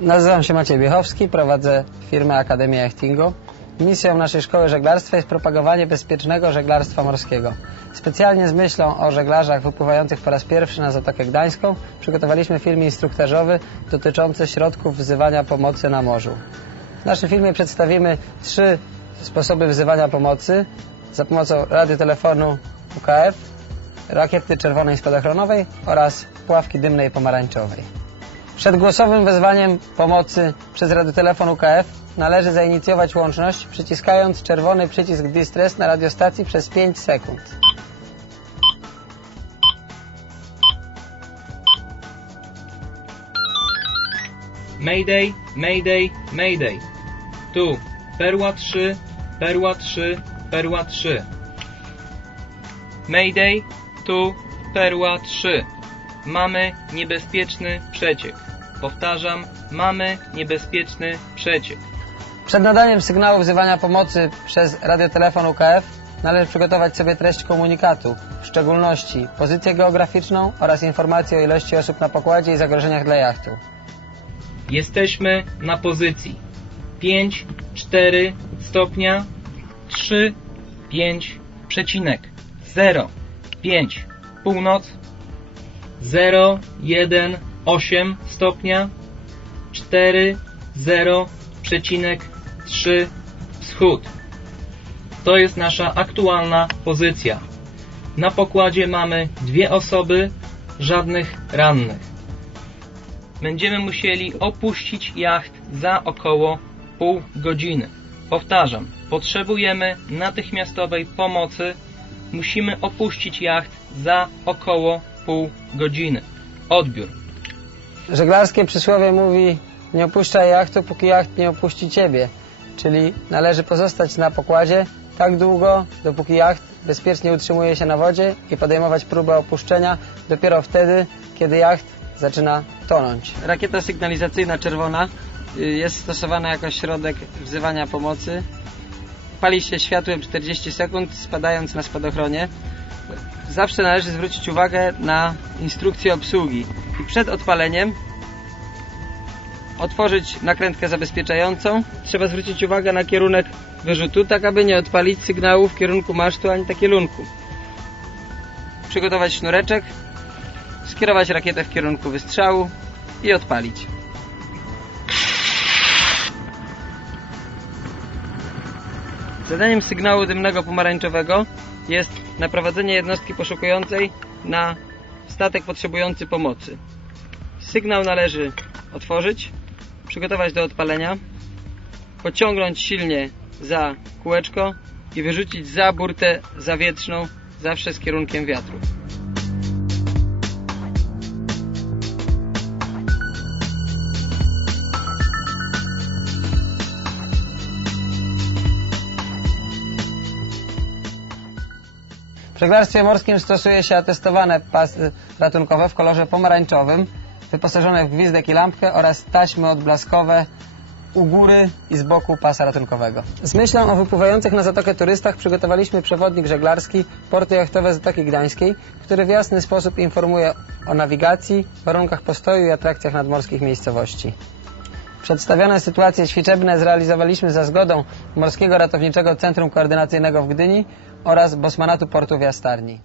Nazywam się Maciej Biechowski, prowadzę firmę Akademia Yachtingu. Misją naszej szkoły żeglarstwa jest propagowanie bezpiecznego żeglarstwa morskiego. Specjalnie z myślą o żeglarzach wypływających po raz pierwszy na Zatokę Gdańską przygotowaliśmy film instruktażowy dotyczący środków wzywania pomocy na morzu. W naszym filmie przedstawimy trzy sposoby wzywania pomocy za pomocą radiotelefonu UKF, rakiety czerwonej spadochronowej oraz puławki dymnej pomarańczowej. Przed głosowym wezwaniem pomocy przez radiotelefon UKF należy zainicjować łączność przyciskając czerwony przycisk Distress na radiostacji przez 5 sekund. Mayday, Mayday, Mayday. Tu perła 3, perła 3, perła 3. Mayday, tu perła 3. Mamy niebezpieczny przeciek. Powtarzam, mamy niebezpieczny przeciek. Przed nadaniem sygnału wzywania pomocy przez radiotelefon UKF należy przygotować sobie treść komunikatu, w szczególności pozycję geograficzną oraz informacje o ilości osób na pokładzie i zagrożeniach dla jachtu. Jesteśmy na pozycji 5, 4 stopnia, 3, 5, przecinek, 0, 5, północ, 0, 1, 8 stopnia, 4, 0, przecinek, 3, wschód. To jest nasza aktualna pozycja. Na pokładzie mamy dwie osoby, żadnych rannych będziemy musieli opuścić jacht za około pół godziny. Powtarzam, potrzebujemy natychmiastowej pomocy. Musimy opuścić jacht za około pół godziny. Odbiór. Żeglarskie przysłowie mówi nie opuszczaj jachtu, póki jacht nie opuści ciebie. Czyli należy pozostać na pokładzie tak długo, dopóki jacht bezpiecznie utrzymuje się na wodzie i podejmować próbę opuszczenia dopiero wtedy, kiedy jacht zaczyna tonąć. Rakieta sygnalizacyjna czerwona y, jest stosowana jako środek wzywania pomocy. Pali się światłem 40 sekund, spadając na spadochronie. Zawsze należy zwrócić uwagę na instrukcję obsługi. I przed odpaleniem otworzyć nakrętkę zabezpieczającą. Trzeba zwrócić uwagę na kierunek wyrzutu, tak aby nie odpalić sygnału w kierunku masztu ani takielunku. Przygotować sznureczek, skierować rakietę w kierunku wystrzału i odpalić. Zadaniem sygnału dymnego pomarańczowego jest naprowadzenie jednostki poszukującej na statek potrzebujący pomocy. Sygnał należy otworzyć, przygotować do odpalenia, pociągnąć silnie za kółeczko i wyrzucić za burtę zawietrzną, zawsze z kierunkiem wiatru. Żeglarstwie morskim stosuje się atestowane pasy ratunkowe w kolorze pomarańczowym, wyposażone w gwizdek i lampkę oraz taśmy odblaskowe u góry i z boku pasa ratunkowego. Z myślą o wypływających na Zatokę turystach przygotowaliśmy przewodnik żeglarski Porty Jachtowe Zatoki Gdańskiej, który w jasny sposób informuje o nawigacji, warunkach postoju i atrakcjach nadmorskich miejscowości. Przedstawione sytuacje ćwiczebne zrealizowaliśmy za zgodą Morskiego Ratowniczego Centrum Koordynacyjnego w Gdyni oraz Bosmanatu Portu w Jastarni.